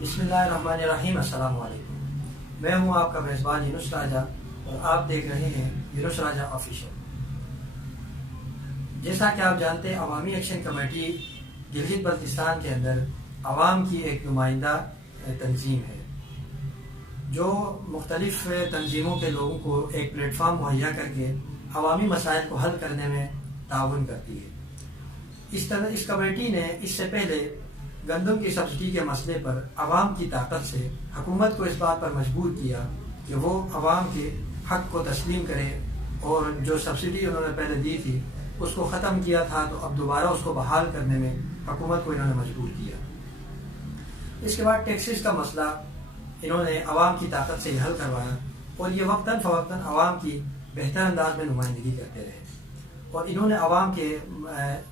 بسم اللہ الرحمن الرحیم۔ السلام علیکم، میں ہوں آپ کا میزبان یونس راجہ اور آپ دیکھ رہے ہیں یونس راجہ آفیشیل۔ جیسا کہ آپ جانتے ہیں، عوامی ایکشن کمیٹی گلگت بلتستان کے اندر عوام کی ایک نمائندہ تنظیم ہے جو مختلف تنظیموں کے لوگوں کو ایک پلیٹ فارم مہیا کر کے عوامی مسائل کو حل کرنے میں تعاون کرتی ہے۔ اس کمیٹی نے اس سے پہلے گندم کی سبسڈی کے مسئلے پر عوام کی طاقت سے حکومت کو اس بات پر مجبور کیا کہ وہ عوام کے حق کو تسلیم کرے، اور جو سبسڈی انہوں نے پہلے دی تھی اس کو ختم کیا تھا، تو اب دوبارہ اس کو بحال کرنے میں حکومت کو انہوں نے مجبور کیا۔ اس کے بعد ٹیکسز کا مسئلہ انہوں نے عوام کی طاقت سے حل کروایا، اور یہ وقتاً فوقتاً عوام کی بہتر انداز میں نمائندگی کرتے رہے، اور انہوں نے عوام کے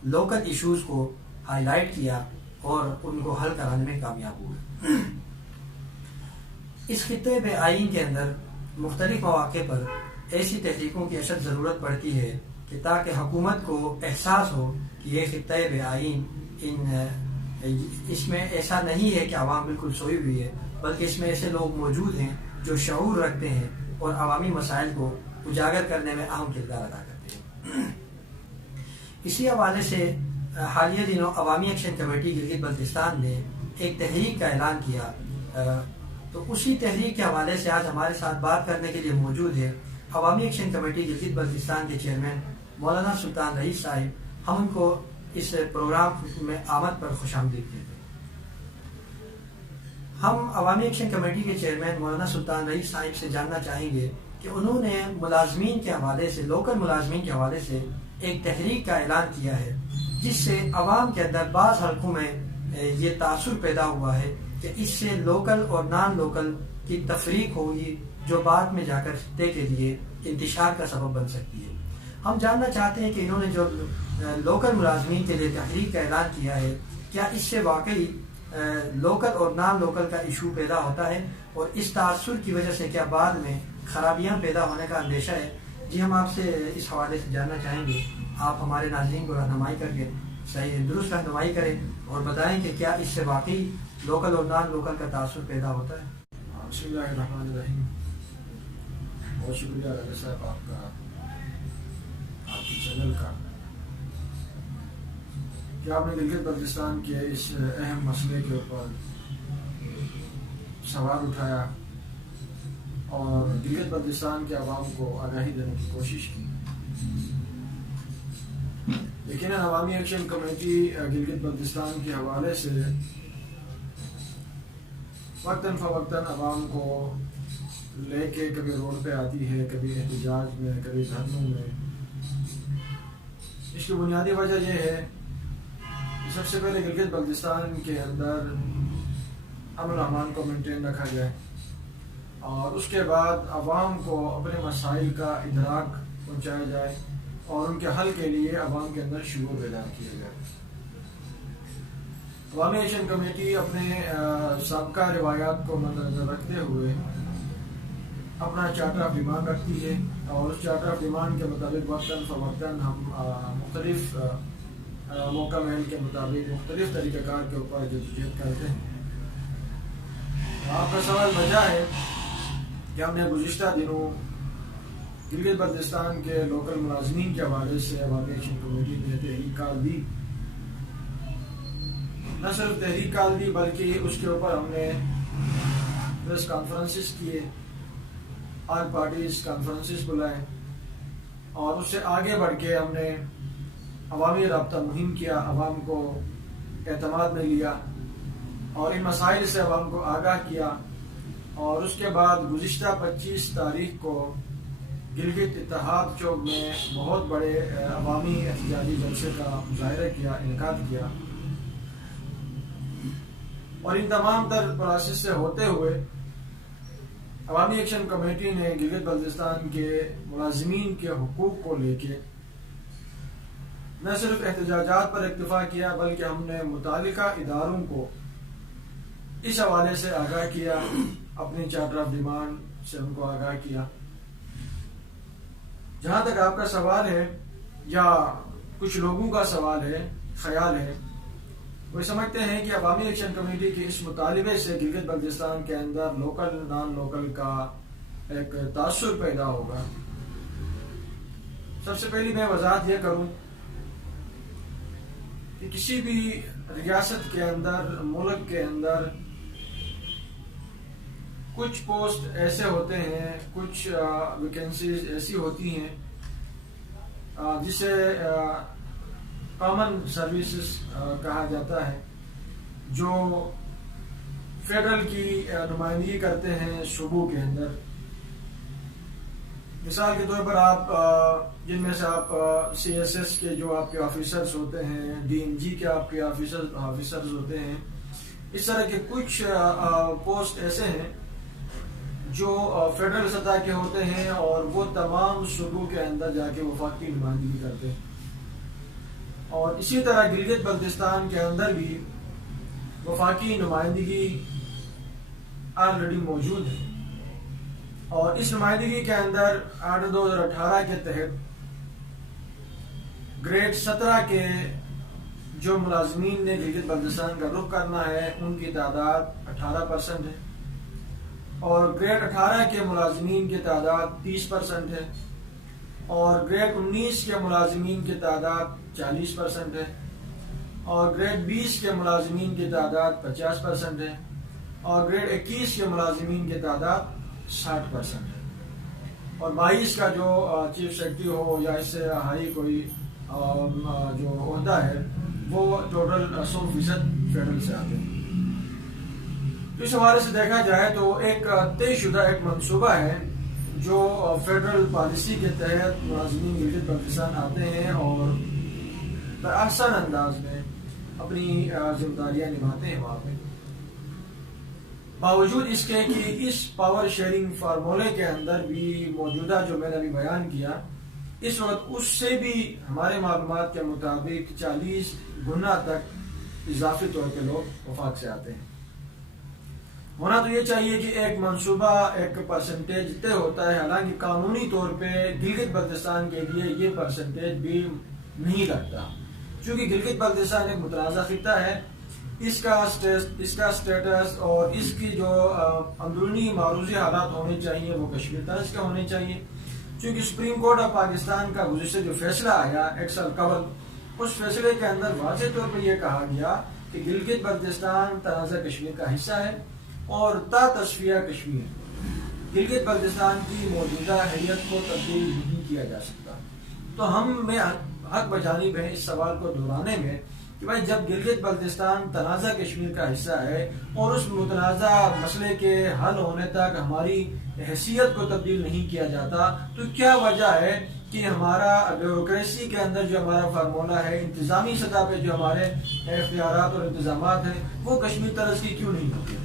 لوکل ایشوز کو ہائی لائٹ کیا اور ان کو حل کرانے میں کامیاب ہوئے۔ اس خطے بے آئین کے اندر مختلف مواقع پر ایسی تحریکوں کی اشد ضرورت پڑتی ہے کہ تاکہ حکومت کو احساس ہو کہ یہ خطے بے آئین اس میں ایسا نہیں ہے کہ عوام بالکل سوئی ہوئی ہے، بلکہ اس میں ایسے لوگ موجود ہیں جو شعور رکھتے ہیں اور عوامی مسائل کو اجاگر کرنے میں اہم کردار ادا کرتے ہیں۔ اسی حوالے سے حالیہ دنوں عوامی ایکشن کمیٹی گلگت بلتستان نے ایک تحریک کا اعلان کیا، تو اسی تحریک کے حوالے سے آج ہمارے ساتھ بات کرنے کے لیے موجود ہے عوامی ایکشن کمیٹی گلگت بلتستان کے چیئرمین مولانا سلطان رئیس صاحب۔ ہم ان کو اس پروگرام میں آمد پر خوش آمدید کہتے ہیں۔ ہم عوامی ایکشن کمیٹی کے چیئرمین مولانا سلطان رئیس صاحب سے جاننا چاہیں گے کہ انہوں نے ملازمین کے حوالے سے، لوکل ملازمین کے حوالے سے ایک تحریک کا اعلان کیا ہے، جس سے عوام کے اندر بعض حلقوں میں یہ تاثر پیدا ہوا ہے کہ اس سے لوکل اور نان لوکل کی تفریق ہوگی، جو بعد میں جا کر خطے کے لیے انتشار کا سبب بن سکتی ہے۔ ہم جاننا چاہتے ہیں کہ انہوں نے جو لوکل ملازمین کے لیے تحریک کا اعلان کیا ہے، کیا اس سے واقعی لوکل اور نان لوکل کا ایشو پیدا ہوتا ہے، اور اس تاثر کی وجہ سے کیا بعد میں خرابیاں پیدا ہونے کا اندیشہ ہے؟ جی، ہم آپ سے اس حوالے سے جاننا چاہیں گے، آپ ہمارے ناظرین کو رہنمائی کر کے صحیح درست رہنمائی کریں اور بتائیں کہ کیا اس سے واقعی لوکل اور نان لوکل کا تاثر پیدا ہوتا ہے۔ بسم اللہ الرحمن الرحیم۔ بہت شکریہ راجہ صاحب آپ کا، آپ کی چینل کا، کہ آپ نے گلگت بلتستان کے اس اہم مسئلے کے اوپر سوال اٹھایا اور گلگت بلتستان کے عوام کو آگاہی دینے کی کوشش کی۔ لیکن عوامی ایکشن کمیٹی گلگت بلتستان کے حوالے سے وقتاً فوقتاً عوام کو لے کے کبھی روڈ پہ آتی ہے، کبھی احتجاج میں، کبھی دھرنوں میں۔ اس کی بنیادی وجہ یہ ہے کہ سب سے پہلے گلگت بلتستان کے اندر امن و امان کو مینٹین رکھا جائے، اور اس کے بعد عوام کو اپنے مسائل کا ادراک پہنچایا جائے اور ان کے حل کے لیے عوام کے اندر شعور بیدار کیا جائے۔ عوامی ایکشن کمیٹی اپنے سابقہ روایات کو مد نظر رکھتے ہوئے اپنا چارٹر آف ڈیمانڈ رکھتی ہے، اور اس چارٹر آف ڈیمانڈ کے مطابق وقتاً فوقتاً ہم مختلف موقع میل کے مطابق مختلف طریقہ کار کے اوپر جدوجہد کرتے ہیں۔ آپ کا سوال وجہ ہے کہ ہم نے گزشتہ دنوں گلگت بلتستان کے لوکل ملازمین کے حوالے سے عوامی ایکشن کمیٹی نے تحریک کال دی۔ نہ صرف تحریک کال دی بلکہ اس کے اوپر ہم نے پریس کانفرنسز کیے، آل پارٹیز کانفرنسز بلائے، اور اس سے آگے بڑھ کے ہم نے عوامی رابطہ مہم کیا، عوام کو اعتماد میں لیا اور ان مسائل سے عوام کو آگاہ کیا، اور اس کے بعد گزشتہ 25 تاریخ کو گلگت اتحاد چوک میں بہت بڑے عوامی احتجاجی جلسے کا مظاہرہ کیا، انعقاد کیا، اور ان تمام تر پروسیس سے ہوتے ہوئے عوامی ایکشن کمیٹی نے گلگت بلتستان کے ملازمین کے حقوق کو لے کے نہ صرف احتجاجات پر اکتفا کیا، بلکہ ہم نے متعلقہ اداروں کو اس حوالے سے آگاہ کیا، اپنی چارٹر آف ڈیمانڈ سے ان کو آگاہ کیا۔ جہاں تک آپ کا سوال ہے یا کچھ لوگوں کا سوال ہے، خیال ہے، وہ سمجھتے ہیں کہ عوامی ایکشن کمیٹی کے اس مطالبے سے گلگت بلتستان کے اندر لوکل نان لوکل کا ایک تاثر پیدا ہوگا۔ سب سے پہلی میں وضاحت یہ کروں کہ کسی بھی ریاست کے اندر، ملک کے اندر کچھ پوسٹ ایسے ہوتے ہیں، کچھ ویکنسیز ایسی ہوتی ہیں جسے کامن سروسز کہا جاتا ہے، جو فیڈرل کی نمائندگی کرتے ہیں صوبوں کے اندر۔ مثال کے طور پر آپ جن میں سے آپ سی ایس ایس کے جو آپ کے آفیسرز ہوتے ہیں، ڈی این جی کے آپ کے آفیسرز ہوتے ہیں، اس طرح کے کچھ پوسٹ ایسے ہیں جو فیڈرل سطح کے ہوتے ہیں اور وہ تمام صوبوں کے اندر جا کے وفاقی نمائندگی کرتے ہیں۔ اور اسی طرح گلگت بلتستان کے اندر بھی وفاقی نمائندگی آلریڈی موجود ہے، اور اس نمائندگی کے اندر آرڈر 2018 کے تحت گریڈ 17 کے جو ملازمین نے گلگت بلتستان کا رخ کرنا ہے ان کی تعداد 18% ہے، اور گریڈ 18 کے ملازمین کی تعداد 30% ہے، اور گریڈ 19 کے ملازمین کی تعداد 40% ہے، اور گریڈ 20 کے ملازمین کی تعداد 50% ہے، اور گریڈ 21 کے ملازمین کی تعداد 60% ہے، اور 22 کا جو چیف سیکرٹری ہو یا اس سے ہائی کوئی جو عہدہ ہے وہ ٹوٹل 100% فیڈرل سے آتے ہیں۔ اس حوالے سے دیکھا جائے تو ایک طے شدہ ایک منصوبہ ہے جو فیڈرل پالیسی کے تحت ملازمین گلگت بلتستان آتے ہیں اور بآسان انداز میں اپنی ذمہ داریاں نبھاتے ہیں وہاں پہ۔ باوجود اس کے کہ اس پاور شیئرنگ فارمولے کے اندر بھی موجودہ جو میں نے ابھی بیان کیا، اس وقت اس سے بھی ہمارے معلومات کے مطابق 40 گنا تک اضافی طور پہ لوگ وفاق سے آتے ہیں۔ ہونا تو یہ چاہیے کہ ایک منصوبہ ایک پرسنٹیج طے ہوتا ہے، حالانکہ قانونی طور پہ گلگت بلتستان کے لیے یہ پرسنٹیج بھی نہیں لگتا، چونکہ گلگت بلتستان ایک متنازع خطہ ہے۔ اس کا اسٹیٹس اور اس کی جو اندرونی معروضی حالات ہونے چاہیے وہ کشمیر طرز کے ہونے چاہیے، چونکہ سپریم کورٹ آف پاکستان کا گزشتہ جو فیصلہ آیا ایک سال قبل، اس فیصلے کے اندر واضح طور پر یہ کہا گیا کہ گلگت بلتستان تنازع کشمیر کا حصہ ہے اور تا تصفیہ کشمیر گلگت بلتستان کی موجودہ حیثیت کو تبدیل نہیں کیا جا سکتا۔ تو ہم میں حق بجانب ہے اس سوال کو دہرانے میں کہ بھائی جب گلگت بلتستان تنازع کشمیر کا حصہ ہے اور اس متنازع مسئلے کے حل ہونے تک ہماری حیثیت کو تبدیل نہیں کیا جاتا، تو کیا وجہ ہے کہ ہمارا بیوروکریسی کے اندر جو ہمارا فارمولہ ہے، انتظامی سطح پہ جو ہمارے اختیارات اور انتظامات ہیں وہ کشمیر طرز کی کیوں نہیں ہوتی؟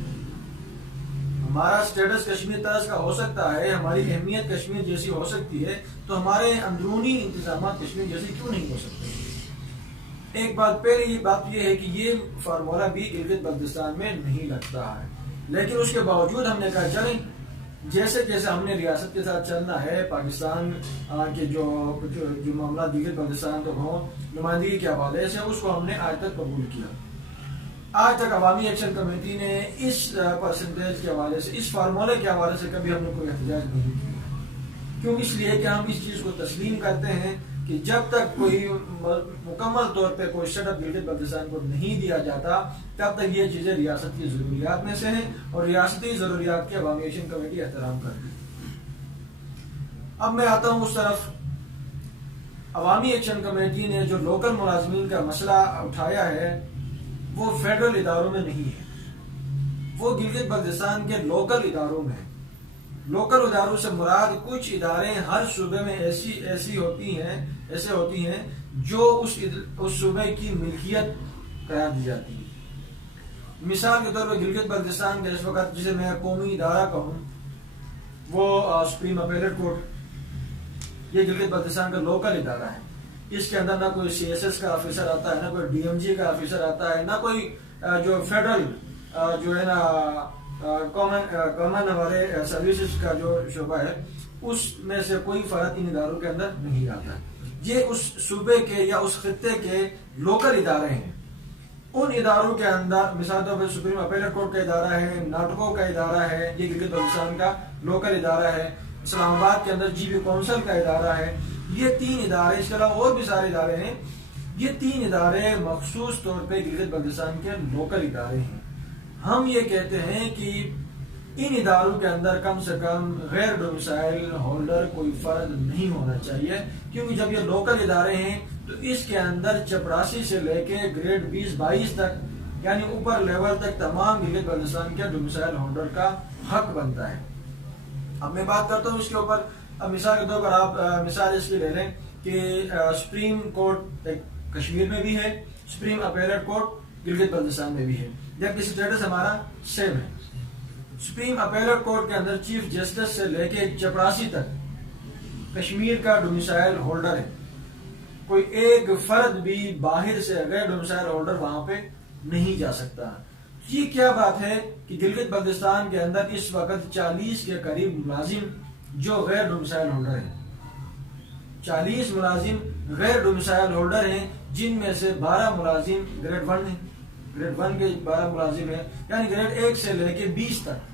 ہمارا سٹیٹس کشمیر طرز کا ہو سکتا ہے، ہماری اہمیت کشمیر جیسی ہو سکتی ہے، تو ہمارے اندرونی انتظامات کشمیر جیسی کیوں نہیں ہو سکتے؟ ایک بات پہلی بات یہ ہے کہ یہ فارمولہ بھی گلگت بلتستان میں نہیں لگتا ہے، لیکن اس کے باوجود ہم نے کہا چلیں جیسے جیسے ہم نے ریاست کے ساتھ چلنا ہے، پاکستان کے جو معاملات گلگت بلتستان تک ہوں نمائندگی کے حوالے سے، اس کو ہم نے آج تک قبول کیا۔ آج تک عوامی ایکشن کمیٹی نے اس پرسنٹیج کے حوالے سے، اس فارمولے کے حوالے سے کبھی ہم نے کوئی احتجاج نہیں کیا۔ کیوں؟ اس لیے کہ ہم اس چیز کو تسلیم کرتے ہیں کہ جب تک کوئی مکمل طور پہ کوئی سیٹ اپ گلگت بلتستان کو نہیں دیا جاتا تب تک یہ چیزیں ریاست کی ضروریات میں سے ہیں اور ریاستی ضروریات کی عوامی ایکشن کمیٹی احترام کرتی ہے۔ اب میں آتا ہوں اس طرف، عوامی ایکشن کمیٹی نے جو لوکل ملازمین کا مسئلہ اٹھایا ہے وہ فیڈرل اداروں میں نہیں ہے، وہ گلگت بلتستان کے لوکل اداروں میں ہے۔ لوکل اداروں سے مراد کچھ ادارے ہر صوبے میں ایسے ہوتی ہیں جو اس صوبے کی ملکیت قرار دی جاتی ہے۔ مثال کے طور پر گلگت بلتستان کا اس وقت جسے میں قومی ادارہ کہوں وہ سپریم اپیلیٹ کورٹ، یہ گلگت بلتستان کا لوکل ادارہ ہے۔ اس کے اندر نہ کوئی سی ایس ایس کا آفیسر آتا ہے، نہ کوئی ڈی ایم جی کا آفیسر آتا ہے، نہ کوئی جو فیڈرل جو ہے نا کامن ہمارے سروسز کا جو شعبہ ہے اس میں سے کوئی فرد ان اداروں کے اندر نہیں آتا۔ یہ اس صوبے کے یا اس خطے کے لوکل ادارے ہیں۔ ان اداروں کے اندر مثال طور پر سپریم اپیلیٹ کورٹ کا ادارہ ہے، ناٹکو کا ادارہ ہے، یہ گلگت بلتستان کا لوکل ادارہ ہے، اسلام آباد کے اندر جی بی کونسل کا ادارہ ہے. یہ 3 ادارے، اس کے علاوہ اور بھی سارے ادارے ہیں، یہ 3 ادارے مخصوص طور پہ گلگت بلتستان کے لوکل ادارے ہیں. ہم یہ کہتے ہیں کہ ان اداروں کے اندر کم سے کم غیر ڈومیسائل ہولڈر کوئی فرد نہیں ہونا چاہیے، کیونکہ جب یہ لوکل ادارے ہیں تو اس کے اندر چپراسی سے لے کے گریڈ 20-22 تک یعنی اوپر لیول تک تمام گلگت بلتستان کے ڈومیسائل ہولڈر کا حق بنتا ہے. اب میں بات کرتا ہوں اس کے اوپر. اب مثال کے طور پر آپ مثال اس کی لے لیں کہ سپریم کورٹ کشمیر میں بھی ہے، supreme appellate court Gilgit Baltistan میں بھی ہے، جبکہ اسٹیٹس ہمارا سیم ہے. سپریم اپیلیٹ کورٹ کے اندر چیف جسٹس سے لے کے چپراسی تک کشمیر کا ڈومیسائل ہولڈر ہے. کوئی ایک فرد بھی باہر سے غیر ڈومیسائل ہولڈر وہاں پہ نہیں جا سکتا. یہ کیا بات ہے کہ گلگت بلتستان کے اندر اس وقت 40 کے قریب ملازم جو غیر ڈومیسائل ہولڈر ہیں، 40 ملازم غیر ڈومیسائل ہولڈر ہیں، جن میں سے 12 ملازم گریڈ 1 ہیں. گریڈ 1 کے 12 ملازم ہیں، یعنی گریڈ 1 سے لے کے 20 تک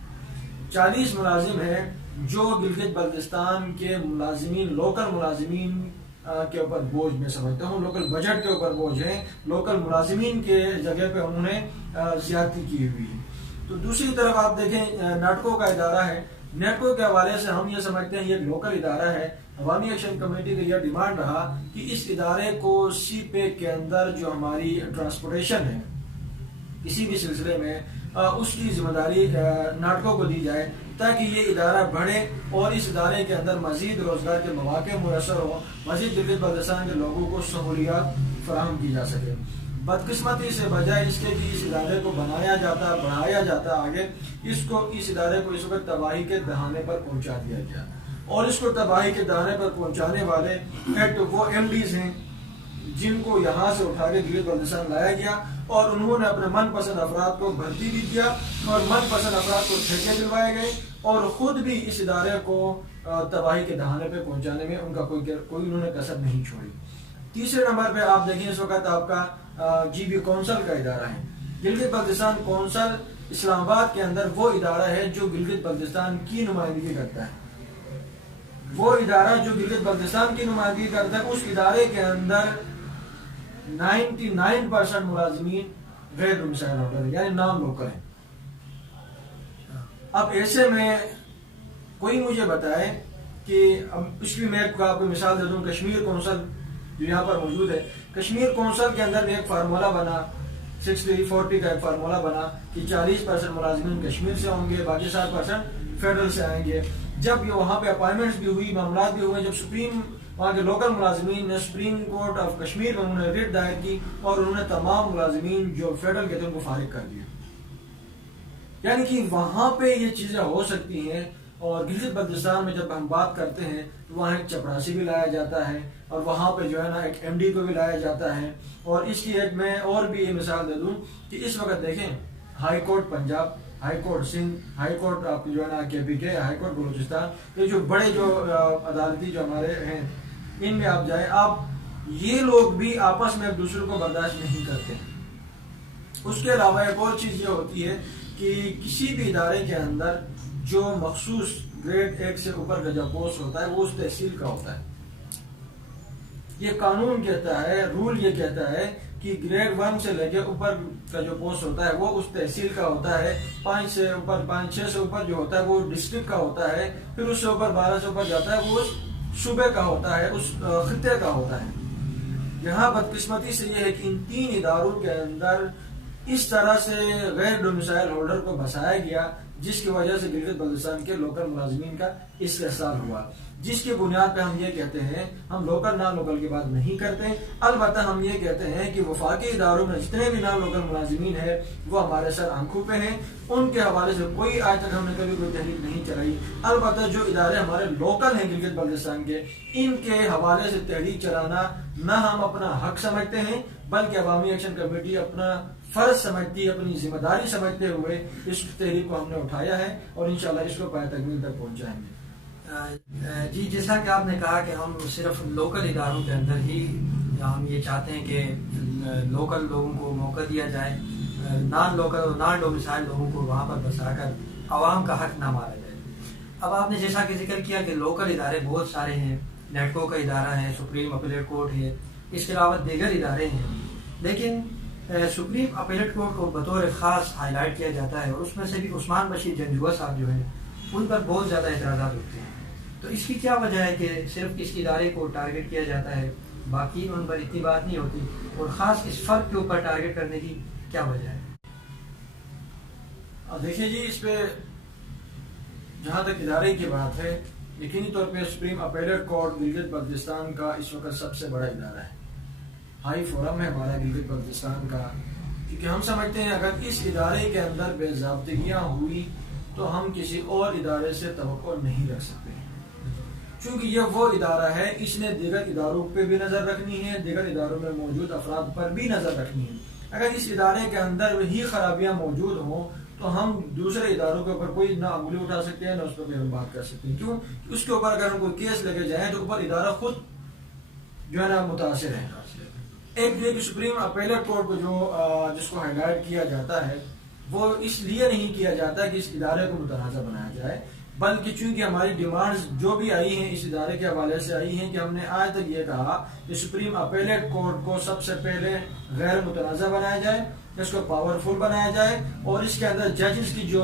40 ملازم ہیں جو گلگت بلتستان کے ملازمین، لوکل ملازمین کے اوپر بوجھ میں سمجھتا ہوں، لوکل بجٹ کے اوپر بوجھ ہے، لوکل ملازمین کے جگہ پہ انہوں نے زیادتی کی ہوئی ہے. تو دوسری طرف آپ دیکھیں ناٹکو کا ادارہ ہے. نیٹکو کے حوالے سے ہم یہ سمجھتے ہیں یہ ایک لوکل ادارہ ہے. عوامی ایکشن کمیٹی کا یہ ڈیمانڈ رہا کہ اس ادارے کو سی پیک کے اندر جو ہماری ٹرانسپورٹیشن ہے کسی بھی سلسلے میں اس کی ذمہ داری ناٹکو کو دی جائے تاکہ یہ ادارہ بڑھے اور اس ادارے کے اندر مزید روزگار کے مواقع میسر ہو، مزید گلگت بلتستان کے لوگوں کو سہولیات فراہم کی جا سکے. بدقسمتی سے بجائے اس کے کہ اس ادارے کو بنایا جاتا، بڑھایا جاتا آگے، اس ادارے کو اس وقت تباہی کے دہانے پر پہنچا دیا گیا. اور اس کو تباہی کے دہانے پر پہنچانے والے ایک وہ ایم ڈیز ہیں جن کو یہاں سے اٹھا کے گلگت بلتستان لایا گیا اور انہوں نے اپنے من پسند افراد کو بھرتی بھی کیا اور من پسند افراد کو ٹھیکے دلوائے گئے اور خود بھی اس ادارے کو تباہی کے دہانے پہ پہنچانے میں ان کا کوئی انہوں نے کسر نہیں چھوڑی. تیسرے نمبر پہ آپ دیکھیں اس وقت آپ کا جی بی کونسل کا ادارہ ہے. گلگت بلتستان کونسل اسلام آباد کے اندر وہ ادارہ ہے جو گلگت بلتستان کی نمائندگی کرتا ہے. وہ ادارہ جو گلگت بلتستان کی نمائندگی کرتا ہے، اس ادارے کے اندر 99% ملازمین غیر ڈومیسائل ہولڈر ہیں، یعنی نان لوکل ہیں. اب ایسے میں کوئی مجھے بتائے کہ اس کی میں آپ کو مثال دے دوں. کشمیر کونسل جو یہاں پر موجود ہے، کشمیر کونسل کے اندر ایک فارمولا بنا، 60-40 کا ایک فارمولا بنا کہ 40% ملازمین کشمیر سے ہوں گے، باقی 60% فیڈرل سے آئیں گے. جب یہ وہاں پہ اپائنٹمنٹس بھی ہوئی، معاملات بھی ہوئے، جب سپریم وہاں کے لوکل ملازمین نے سپریم کورٹ آف کشمیر میں انہوں نے ریٹ دائر کی اور انہوں نے تمام ملازمین جو فیڈرل کے تھے ان کو فارغ کر دیا. یعنی کہ وہاں پہ یہ چیزیں ہو سکتی ہیں. اور گلگت بلتستان میں جب ہم بات کرتے ہیں تو وہاں ایک چپراسی بھی لایا جاتا ہے اور وہاں پہ جو ہے نا ایک ایم ڈی کو بھی لایا جاتا ہے. اور اس کی ایک میں اور بھی یہ مثال دے دوں کہ اس وقت دیکھیں high court Punjab, high court Sindh, high court آپ جو ہے نا KPK، ہائی کورٹ بلوچستان، یہ جو بڑے جو عدالتی جو ہمارے ہیں ان میں آپ جائیں، آپ یہ لوگ بھی آپس میں ایک دوسرے کو برداشت نہیں کرتے. اس کے علاوہ ایک اور چیز یہ ہوتی ہے کہ کسی بھی ادارے کے اندر جو مخصوص گریڈ 1 سے اوپر کا جو پوسٹ ہوتا ہے وہ اس تحصیل کا ہوتا ہے. یہ قانون کہتا ہے، رول یہ کہتا ہے کہ گریڈ 1 سے لے کے اوپر کا جو پوسٹ ہوتا ہے وہ اس تحصیل کا ہوتا ہے. 5 سے اوپر 5-6 سے اوپر جو ہوتا ہے وہ ڈسٹرکٹ کا ہوتا ہے. پھر اس سے اوپر 12 سے اوپر جاتا ہے وہ اس صوبے کا ہوتا ہے، اس خطے کا ہوتا ہے. یہاں بدقسمتی سے یہ ہے کہ ان 3 اداروں کے اندر اس طرح سے غیر ڈومیسائل ہولڈر کو بسایا گیا جس کی وجہ سے گلگت بلتستان کے لوکل ملازمین کا استحصال ہوا، جس کی بنیاد پہ ہم یہ کہتے ہیں ہم لوکل نان لوکل کی بات نہیں کرتے. البتہ ہم یہ کہتے ہیں کہ وفاقی اداروں میں جتنے بھی نان لوکل ملازمین ہیں وہ ہمارے سر آنکھوں پہ ہیں. ان کے حوالے سے کوئی آج تک ہم نے کبھی کوئی تحریک نہیں چلائی. البتہ جو ادارے ہمارے لوکل ہیں گلگت بلتستان کے، ان کے حوالے سے تحریک چلانا نہ ہم اپنا حق سمجھتے ہیں بلکہ عوامی ایکشن کمیٹی اپنا فرض سمجھتی، اپنی ذمہ داری سمجھتے ہوئے اس تحریک کو ہم نے اٹھایا ہے اور انشاءاللہ اس کو پایہ تکمیل تک پہنچائیں گے. جی، جیسا کہ آپ نے کہا کہ ہم صرف لوکل اداروں کے اندر ہی ہم یہ چاہتے ہیں کہ لوکل لوگوں کو موقع دیا جائے، نان لوکل اور نان ڈومیسائل لوگوں کو وہاں پر بسا کر عوام کا حق نہ مارا جائے۔ اب آپ نے جیسا کہ ذکر کیا کہ لوکل ادارے بہت سارے ہیں، نیٹکو کا ادارہ ہے، سپریم اپیلیٹ کورٹ ہے، اس کے علاوہ دیگر ادارے ہیں، لیکن سپریم اپیلیٹ کورٹ کو بطور خاص ہائی لائٹ کیا جاتا ہے، اور اس میں سے بھی عثمان بشیر جنجوعہ صاحب جو ہیں ان پر بہت زیادہ اعتراضات ہوتے ہیں۔ تو اس کی کیا وجہ ہے کہ صرف اس ادارے کو ٹارگٹ کیا جاتا ہے، باقی ان پر اتنی بات نہیں ہوتی، اور خاص اس فرق کے اوپر ٹارگٹ کرنے کی کیا وجہ ہے؟ دیکھیے جی، اس پہ جہاں تک ادارے کی بات ہے، یقینی طور پہ supreme appellate court Gilgit Baltistan کا اس وقت سب سے بڑا ادارہ ہے، ہائی فورم ہے ہمارا گلگت بلتستان کا، کیونکہ ہم سمجھتے ہیں اگر اس ادارے کے اندر بے ضابطگیاں ہوئی تو ہم کسی اور ادارے سے توقع نہیں رکھ سکتے، چونکہ یہ وہ ادارہ ہے، اس نے دیگر اداروں پہ بھی نظر رکھنی ہے، دیگر اداروں میں موجود افراد پر بھی نظر رکھنی ہے۔ اگر اس ادارے کے اندر ہی خرابیاں موجود ہوں تو ہم دوسرے اداروں کے اوپر کوئی نہ انگلی اٹھا سکتے ہیں، نہ اس پر ہم بات کر سکتے ہیں، کیوں؟ اس کے اوپر اگر ہم کوئی کیس لگے جائیں تو اوپر ادارہ خود جو ہے نا متاثر ہے۔ ایک یہ کہ سپریم اپیلیٹ کورٹ کو جس کو ہائی لائٹ کیا جاتا ہے، وہ اس لیے نہیں کیا جاتا کہ اس ادارے کو متنازع بنایا جائے، بلکہ چونکہ ہماری ڈیمانڈز جو بھی آئی ہیں اس ادارے کے حوالے سے آئی ہیں کہ ہم نے آج تک یہ کہا کہ سپریم اپیلیٹ کورٹ کو سب سے پہلے غیر متنازع بنایا جائے، اس کو پاورفل بنایا جائے، اور اس کے اندر ججز کی جو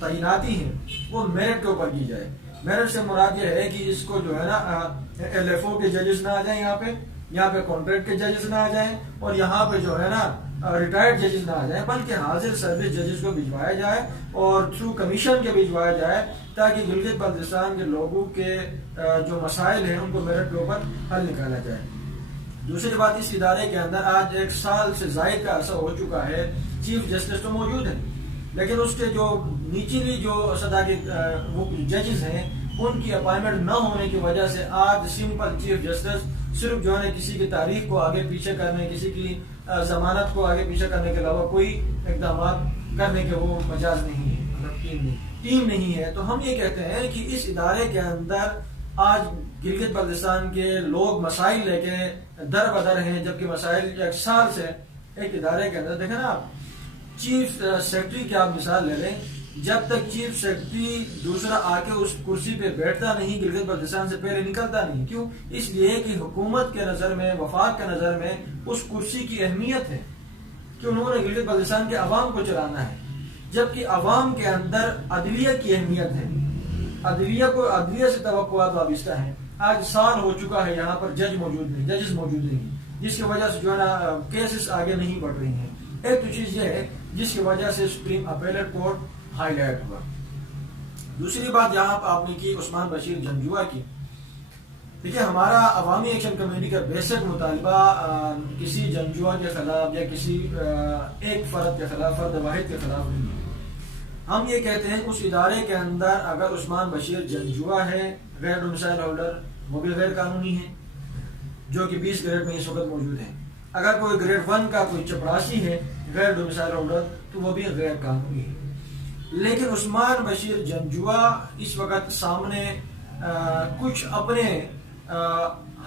تعیناتی ہیں وہ میرٹ کے اوپر کی جائے۔ میرٹ سے مراد یہ ہے کہ اس کو جو ہے نا ایل ایف او کے ججز نہ آ جائیں، یہاں پہ کانٹریکٹ کے ججز نہ آ جائیں، اور یہاں پہ جو ہے نا ریٹائرڈ ججز نہ آ جائیں، بلکہ حاضر سروس ججز کو بھجوایا جائے اور تھرو کمیشن کے بھجوایا جائے، تاکہ گلگت بلتستان کے لوگوں کے جو مسائل ہیں ان کو میرٹ کے اوپر حل نکالا جائے۔ دوسری بات، اس ادارے کے اندر آج 1 سال سے زائد کا عرصہ ہو چکا ہے، چیف جسٹس تو موجود ہیں، لیکن اس کے جو نیچلی جو سطح کے وہ ججز ہیں ان کی اپائنمنٹ نہ ہونے کی وجہ سے آج سمپل چیف جسٹس صرف جو ہے کسی کی تاریخ کو آگے پیچھے کرنے، کسی کی ضمانت کو آگے پیچھے کرنے کے علاوہ کوئی اقدامات کرنے کے وہ مجاز نہیں ہے، مطلب ٹیم نہیں ہے۔ تو ہم یہ کہتے ہیں کہ اس ادارے کے اندر آج گلگت بلتستان کے لوگ مسائل لے کے در بدر ہیں، جبکہ مسائل 1 سال سے ایک ادارے کے اندر دیکھیں نا آپ چیف سیکرٹری کی آپ مثال لے لیں، جب تک چیف سیکرٹری دوسرا آ کے اس کرسی پہ بیٹھتا نہیں، گلگت بلتستان سے پہلے نکلتا نہیں۔ کیوں؟ اس لیے کہ حکومت کے نظر میں، وفاق کے نظر میں اس کرسی کی اہمیت ہے کہ انہوں نے گلگت بلتستان کے عوام کو چلانا ہے، جبکہ عوام کے اندر عدلیہ کی اہمیت ہے، عدلیہ سے توقعات وابستہ ہیں۔ آج سال ہو چکا ہے یہاں پر ججز موجود نہیں، جس کی وجہ سے جو ہے نا کیسز آگے نہیں بڑھ رہی ہیں۔ ایک تو چیز یہ ہے جس کی وجہ سے supreme appellate court high light ہوا۔ دوسری بات یہاں پر آپ نے کی عثمان بشیر جنجوعہ کی۔ دیکھیے، ہمارا عوامی ایکشن کمیٹی کا بیسک مطالبہ کسی جنجوعہ کے خلاف یا کسی ایک فرد کے خلاف، فرد واحد کے خلاف نہیں ہے۔ ہم یہ کہتے ہیں اس ادارے کے اندر اگر عثمان بشیر جنجوعہ ہے، غیر ڈومیسائل ہولڈر، وہ بھی غیر قانونی ہے، جو کہ 20 گریڈ میں اس وقت موجود ہیں۔ اگر کوئی گریڈ 1 کا کوئی چپراسی ہے غیر ڈومیسائل ہولڈر تو وہ بھی غیر قانونی ہے۔ لیکن عثمان بشیر جنجوعہ اس وقت سامنے کچھ اپنے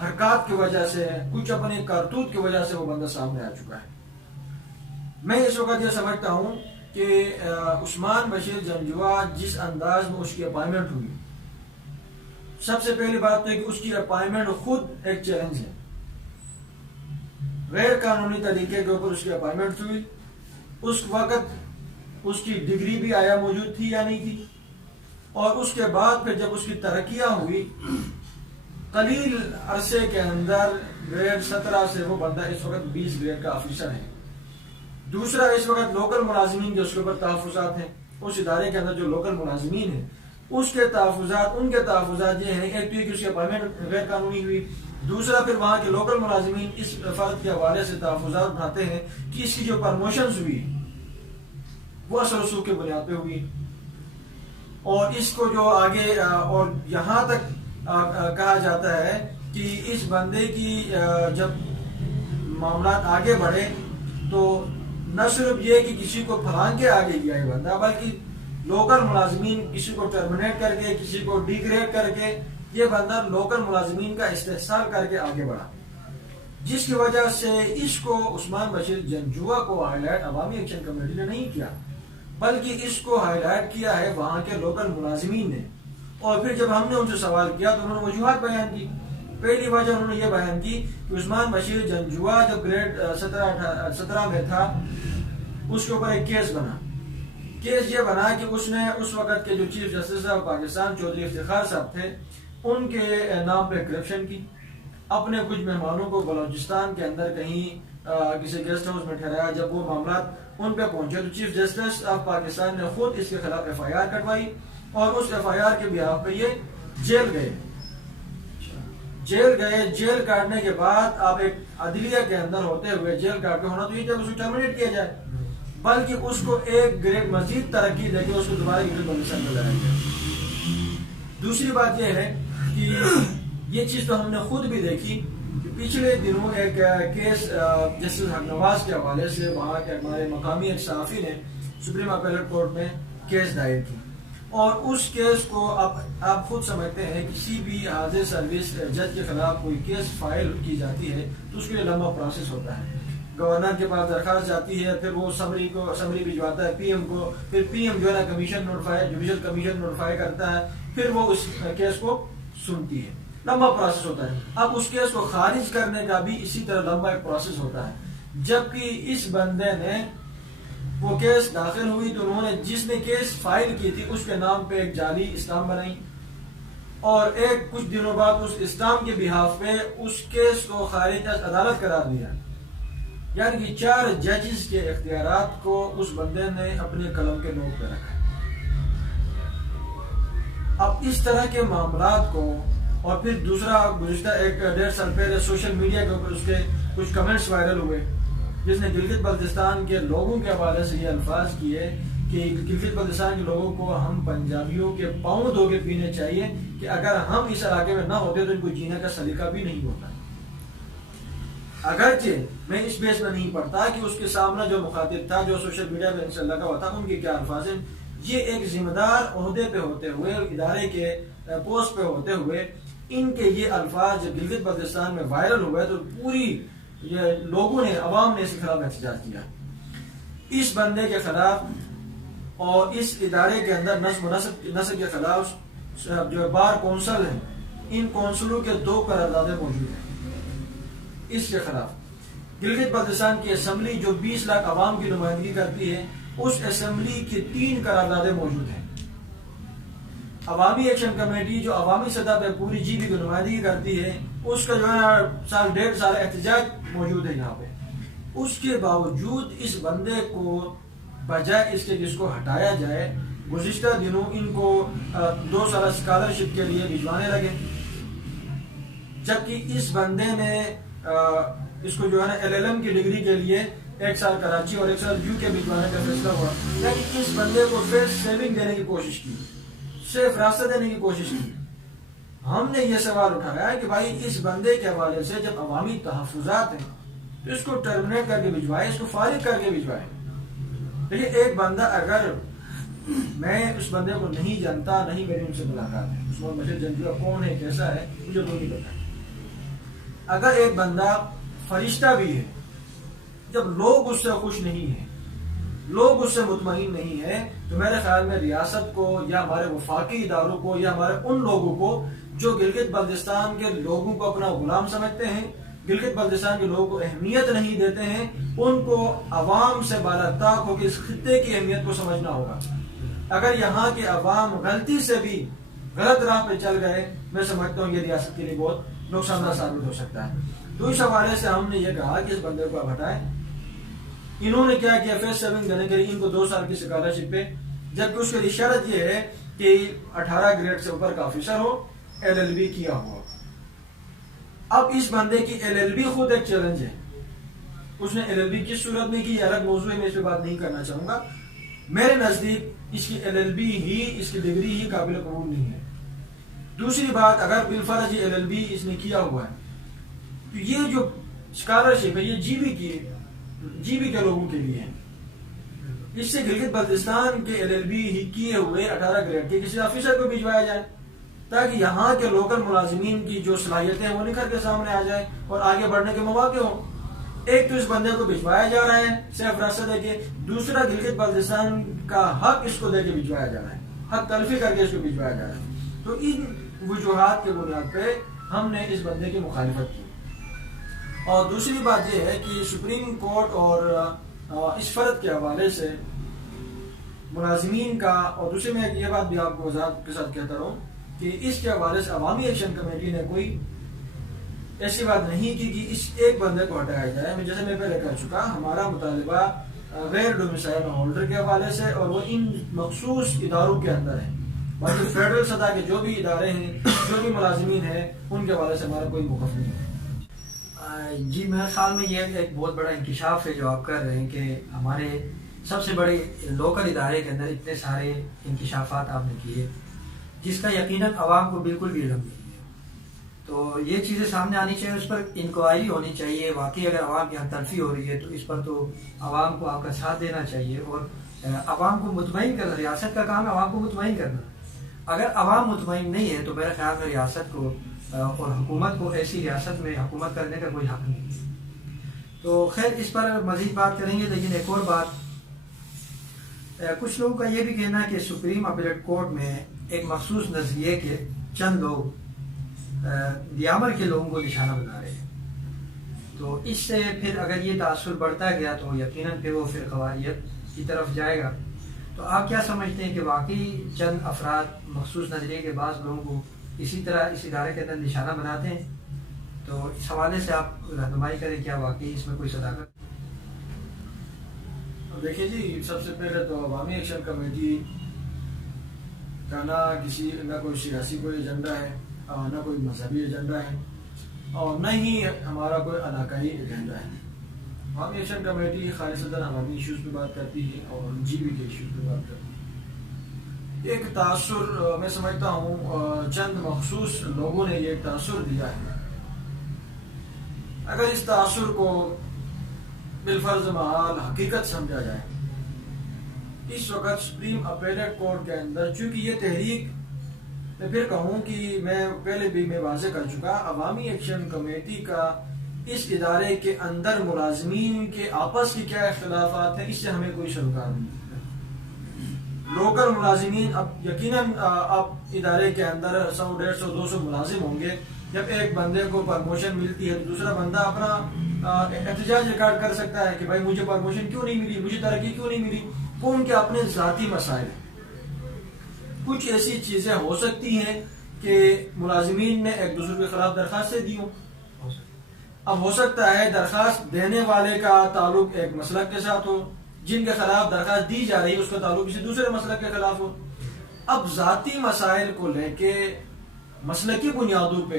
حرکات کی وجہ سے، کچھ اپنے کارتوت کی وجہ سے وہ بندہ سامنے آ چکا ہے۔ میں اس وقت یہ سمجھتا ہوں کہ عثمان بشیر جنجوعہ جس انداز میں اس کی اپائنمنٹ ہوئی، سب سے پہلی بات تو ہے کہ اس کی اپائنمنٹ خود ایک چیلنج ہے۔ غیر قانونی طریقے کے اوپر اس کی اپائنمنٹ ہوئی، اس وقت اس کی ڈگری بھی آیا موجود تھی یا نہیں تھی، اور اس کے بعد پھر جب اس کی ترقیاں ہوئی، قلیل عرصے کے اندر گریڈ 17 سے وہ بندہ اس وقت 20 گریڈ کا آفیسر ہے۔ دوسرا، اس وقت لوکل ملازمین جو اس کے اوپر تحفظات ہیں، اس ادارے کے اندر جو لوکل ملازمین ہیں اس کے تحفظات، ان کے تحفظات یہ ہیں، ایک تو کہ اس کی اپائنمنٹ غیر قانونی ہوئی، دوسرا پھر وہاں کے لوکل ملازمین اس فرد کے حوالے سے تحفظات اٹھاتے ہیں کہ اس کی جو پرموشنز ہوئی وہ اثر رسوخ کے بنیاد پہ ہوئی، اور اس کو جو آگے اور یہاں تک کہا جاتا ہے کہ اس بندے کی جب معاملات آگے بڑھے تو نہ صرف یہ کہ کسی کو پھلانگ کے آگے گیا یہ بندہ، بلکہ لوکل ملازمین کسی کو ٹرمینیٹ کر کے، کسی کو ڈی گریڈ کر کے، یہ بندہ لوکل ملازمین کا استحصال کر کے آگے بڑھا۔ جس کی وجہ سے اس کو عثمان بشیر جنجوعہ کو ہائی لائٹ عوامی ایکشن کمیٹی نے نہیں کیا، بلکہ اس کو ہائی لائٹ کیا ہے وہاں کے لوکل ملازمین نے۔ اور پھر جب ہم نے ان سے سوال کیا تو انہوں نے وجوہات بیان کی۔ پہلی وجہ انہوں نے یہ بیان کی کہ عثمان بشیر جنجوعہ جب گریڈ 17 میں تھا اس کے اوپر ایک کیس بنا۔ کیس یہ بنا کہ اس نے اس وقت کے جو chief justice of Pakistan Chaudhry Iftikhar صاحب تھے ان کے نام پہ کرپشن کی، اپنے کچھ مہمانوں کو بلوچستان کے اندر کہیں کسی گیسٹ ہاؤس میں ٹھہرایا۔ جب وہ معاملات ان پہ پہنچے تو چیف جسٹس آف پاکستان نے خود اس کے خلاف ایف آئی آر کٹوائی اور اس ایف آئی آر کے بیاف پہ یہ جیل گئے۔ جیل کاٹنے کے بعد آپ ایک عدلیہ کے اندر ہوتے ہوئے جیل کاٹ کے ہونا تو یہ جب اس کو ٹرمینیٹ کیا جائے، بلکہ اس کو ایک گریڈ مزید ترقی دے کے اس کو دوبارہ گریڈ کمیشن میں لایا گیا۔ دوسری بات یہ ہے کہ یہ چیز تو ہم نے خود بھی دیکھی کہ پچھلے دنوں ایک کیس جسٹس حق نواز کے حوالے سے وہاں کے ہمارے مقامی ایک صحافی نے سپریم اپیلیٹ کورٹ میں کیس دائر کی، اور اس کیس کو آپ خود سمجھتے ہیں کسی بھی حاضر سروس جج کے خلاف کوئی کیس فائل کی جاتی ہے تو اس کے لیے لمبا پروسیس ہوتا ہے۔ گورنر کے پاس درخواست جاتی ہے، پھر وہ اسمبلی بھجواتا ہے پی ایم کو، پھر پی ایم جو ہے نا جوڈیشل کمیشن نوٹیفائی کرتا ہے، پھر وہ اس کیس کو سنتی ہے۔ لمبا پروسیس ہوتا ہے۔ اب اس کیس کو خارج کرنے کا بھی اسی طرح لمبا ایک پروسیس ہوتا ہے۔ جبکہ اس بندے نے وہ کیس داخل ہوئی تو انہوں نے جس نے کیس فائل کی تھی اس کے نام پہ ایک جعلی اسٹامپ بنائی، اور ایک کچھ دنوں بعد اس اسٹامپ کے بہاف پہ اس کیس کو خارج از عدالت قرار دیا۔ یعنی کہ 4 ججز کے اختیارات کو اس بندے نے اپنے قلم کے نوٹ پہ رکھا۔ اب اس طرح کے معاملات کو، اور پھر دوسرا گزشتہ 1.5 سال پہلے سوشل میڈیا کے اوپر اس کے کچھ کمنٹس وائرل ہوئے جس نے گلگت بلتستان کے لوگوں کے حوالے سے یہ الفاظ کیے کہ گلگت بلتستان کے لوگوں کو ہم پنجابیوں کے پاؤں دھو کے پینے چاہیے کہ اگر ہم اس علاقے میں نہ ہوتے تو ان کو جینے کا سلیقہ بھی نہیں ہوتا۔ اگرچہ میں اس بیس میں نہیں پڑھتا کہ اس کے سامنے جو مخاطب تھا، جو سوشل میڈیا پہ ان سے لگا ہوا تھا، ان کے کیا الفاظ ہیں۔ یہ ایک ذمہ دار عہدے پہ ہوتے ہوئے، ادارے کے پوسٹ پہ ہوتے ہوئے، ان کے یہ الفاظ جب گلگت بلتستان میں وائرل ہوئے تو پوری یہ لوگوں نے، عوام نے اس کے خلاف احتجاج کیا۔ اس بندے کے خلاف اور اس ادارے کے اندر نظم و نسق کے خلاف جو بار کونسل ہیں، ان کونسلوں کے 2 قراردادیں موجود ہیں۔ اس کے خلاف گلگت بلتستان کی اسمبلی جو 20 لاکھ عوام کی نمائندگی کرتی ہے، اس اسمبلی کی 3 قراردادیں موجود ہیں۔ عوامی ایکشن کمیٹی جو عوامی سطح پہ پوری جی بی کی نمائندگی کرتی ہے، اس کا جو ہے 1.5 سال احتجاج موجود ہے یہاں پہ۔ اس کے باوجود اس بندے کو بجائے اس کے جس کو ہٹایا جائے، گزشتہ دنوں ان کو 2 سال اسکالرشپ کے لیے بھجوانے لگے، جبکہ اس بندے نے اس کو جو ہے نا LLM کی ڈگری کے لیے 1 سال کراچی اور 1 سال UK بھجوانے کا فیصلہ ہوا۔ لیکن اس بندے کو فیس سیونگ دینے کی کوشش کی، صرف راستہ دینے کی کوشش کی۔ ہم نے یہ سوال اٹھایا کہ بھائی اس بندے کے حوالے سے جب عوامی تحفظات ہیں تو اس کو ٹرمینیٹ کر کے بھجوائے، اس کو فارغ کر کے بھجوائے۔ دیکھیے ایک بندہ، اگر میں اس بندے کو نہیں جانتا، نہیں میری ان سے ملاقات ہے، عثمان بشیر جنجوعہ کون ہے، کیسا ہے، مجھے تو نہیں پتا۔ اگر ایک بندہ فرشتہ بھی ہے، جب لوگ اس سے خوش نہیں ہیں، لوگ اس سے مطمئن نہیں ہیں، تو میرے خیال میں ریاست کو یا ہمارے وفاقی اداروں کو یا ہمارے ان لوگوں کو جو گلگت بلتستان کے لوگوں کو اپنا غلام سمجھتے ہیں، گلگت بلتستان کے لوگوں کو اہمیت نہیں دیتے ہیں، ان کو عوام سے بالاتاق ہو کے اس خطے کی اہمیت کو سمجھنا ہوگا۔ اگر یہاں کے عوام غلطی سے بھی غلط راہ پہ چل گئے، میں سمجھتا ہوں یہ ریاست کے لیے بہت نقصان دہ ثابت ہو سکتا ہے۔ تو اس حوالے سے ہم نے یہ کہا کہ اس بندے کو آپ ہٹائیں۔ انہوں نے کیا کیا، فیس سیونگ دینے کے لیے ان کو 2 سال کی اسکالرشپ پہ، جبکہ اس کے لیے شرط یہ ہے کہ 18 گریڈ سے اوپر کا آفیسر ہو، LLB کیا ہو۔ اب اس بندے کی LLB خود ایک چیلنج ہے۔ اس نے LLB کس صورت میں کی، یہ الگ موضوع ہے، میں اس پہ بات نہیں کرنا چاہوں گا۔ میرے نزدیک اس کی LLB ہی، اس کی ڈگری ہی قابل قبول نہیں ہے۔ دوسری بات، اگر بالفرض یہ LLB اس نے کیا ہوا ہے تو یہ جو اسکالرشپ ہے یہ جی بی کے لوگوں کے لیے ہے۔ اس سے گلگت بلتستان کے LLB ہی کیے ہوئے 18 گریڈ کے کسی آفیسر کو بھجوایا جائے، تاکہ یہاں کے لوکل ملازمین کی جو صلاحیتیں ہیں وہ نکھر کے سامنے آ جائیں اور آگے بڑھنے کے مواقع ہوں. ایک تو اس بندے کو بھجوایا جا رہا ہے صرف راستہ دے کے، دوسرا گلگت بلتستان کا حق اس کو دے کے بھجوایا جا رہا ہے، حق تلفی کر کے اس کو بھجوایا جا رہا ہے. تو ان وجوہات کے بنیاد پہ ہم نے اس بندے کی مخالفت کی. اور دوسری بات یہ ہے کہ سپریم کورٹ اور اس فرد کے حوالے سے ملازمین کا، اور دوسری میں یہ بات بھی آپ کو وضاحت کے ساتھ کہتا رہوں کہ اس کے حوالے سے عوامی ایکشن کمیٹی نے کوئی ایسی بات نہیں کی کہ اس ایک بندے کو ہٹایا جائے. جیسے میں پہلے کہہ چکا، ہمارا مطالبہ غیر ڈومیسائل ہولڈر کے حوالے سے اور وہ ان مخصوص اداروں کے اندر ہے. باقی فیڈرل سطح کے جو بھی ادارے ہیں، جو بھی ملازمین ہیں، ان کے حوالے سے ہمارا کوئی موقف نہیں ہے. جی میرے خیال میں یہ ایک بہت بڑا انکشاف ہے جو آپ کر رہے ہیں کہ ہمارے سب سے بڑے لوکل ادارے کے اندر اتنے سارے انکشافات آپ نے کیے جس کا یقیناً عوام کو بالکل بھی علم نہیں ہے. تو یہ چیزیں سامنے آنی چاہیے، اس پر انکوائری ہونی چاہیے. واقعی اگر عوام کی ہم تلفی ہو رہی ہے تو اس پر تو عوام کو آپ کا ساتھ دینا چاہیے اور عوام کو مطمئن کرنا. ریاست کا کام ہے عوام کو مطمئن کرنا. اگر عوام مطمئن نہیں ہے تو میرے خیال میں ریاست کو اور حکومت کو ایسی ریاست میں حکومت کرنے کا کوئی حق نہیں ہے. تو خیر اس پر مزید بات کریں گے. لیکن ایک اور بات، کچھ لوگوں کا یہ بھی کہنا ہے کہ سپریم اپیلیٹ کورٹ میں ایک مخصوص نظریے کے چند لوگ دیامر کے لوگوں کو نشانہ بنا رہے ہیں. تو اس سے پھر اگر یہ تاثر بڑھتا گیا تو یقیناً پھر وہ فرقواریت کی طرف جائے گا. تو آپ کیا سمجھتے ہیں کہ واقعی چند افراد مخصوص نظریے کے بعض لوگوں کو اسی طرح اس ادارے کے اندر نشانہ بناتے ہیں؟ تو اس حوالے سے آپ رہنمائی کریں، کیا واقعی اس میں کوئی صداقت؟ دیکھیے جی، سب سے پہلے تو عوامی ایکشن کمیٹی کا نہ کوئی سیاسی کوئی ایجنڈا ہے، نہ کوئی مذہبی ایجنڈا ہے، اور نہ ہی ہمارا کوئی علاقائی ایجنڈا ہے. عوامی ایکشن کمیٹی خالصتاً عوامی ایشوز پہ بات کرتی ہے اور جی بی کے ایشوز پہ بات کرتی ہے. ایک تاثر میں سمجھتا ہوں چند مخصوص لوگوں نے یہ تاثر دیا ہے. اگر اس تاثر کو بالفرض محال حقیقت سمجھا جائے، اس وقت سپریم اپیلیٹ کورٹ کے اندر، چونکہ یہ تحریک، میں پھر کہوں کہ میں پہلے بھی میں واضح کر چکا، عوامی ایکشن کمیٹی کا اس ادارے کے اندر ملازمین کے آپس کی کیا اختلافات ہیں اس سے ہمیں کوئی سروکار نہیں. لوکل ملازمین اب یقیناً اب ادارے کے اندر 100 150 200 ملازم ہوں گے. جب ایک بندے کو پرموشن ملتی ہے تو دوسرا بندہ اپنا احتجاج ریکارڈ کر سکتا ہے کہ بھائی مجھے پرموشن کیوں نہیں ملی، مجھے ترقی کیوں نہیں ملی. وہ ان کے اپنے ذاتی مسائل. کچھ ایسی چیزیں ہو سکتی ہیں کہ ملازمین نے ایک دوسرے کے خلاف درخواستیں دی ہوں. اب ہو سکتا ہے درخواست دینے والے کا تعلق ایک مسلک کے ساتھ ہو، جن کے خلاف درخواست دی جا رہی ہے اس کا تعلق کسی دوسرے مسلک کے خلاف ہو. اب ذاتی مسائل کو لے کے مسلکی بنیادوں پہ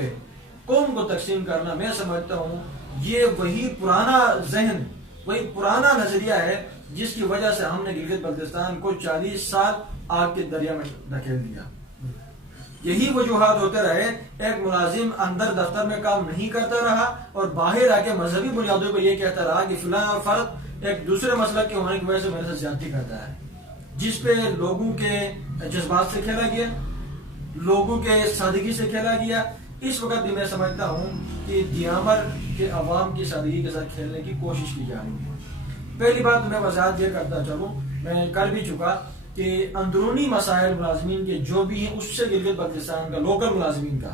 قوم کو تقسیم کرنا، میں سمجھتا ہوں یہ وہی پرانا ذہن، وہی پرانا نظریہ ہے جس کی وجہ سے ہم نے گلگت بلتستان کو 40 سال آگ کے دریا میں دھکیل دیا. یہی وجوہات ہوتے رہے. ایک ملازم اندر دفتر میں کام نہیں کرتا رہا اور باہر آ کے مذہبی بنیادوں پہ یہ کہتا رہا کہ فلاں فرد ایک دوسرے مسلک کے ہونے کی وجہ سے میرے سے زیادتی کرتا ہے، جس پہ لوگوں کے جذبات سے کھیلا گیا، لوگوں کے سادگی سے کھیلا گیا. اس وقت بھی میں سمجھتا ہوں کہ دیامر کے عوام کی سادگی کے ساتھ کھیلنے کی کوشش کی جا رہی ہے. پہلی بات میں وضاحت یہ کرتا چلوں، میں کر بھی چکا کہ اندرونی مسائل ملازمین کے جو بھی ہیں اس سے گلگت بلتستان کا لوکل ملازمین کا،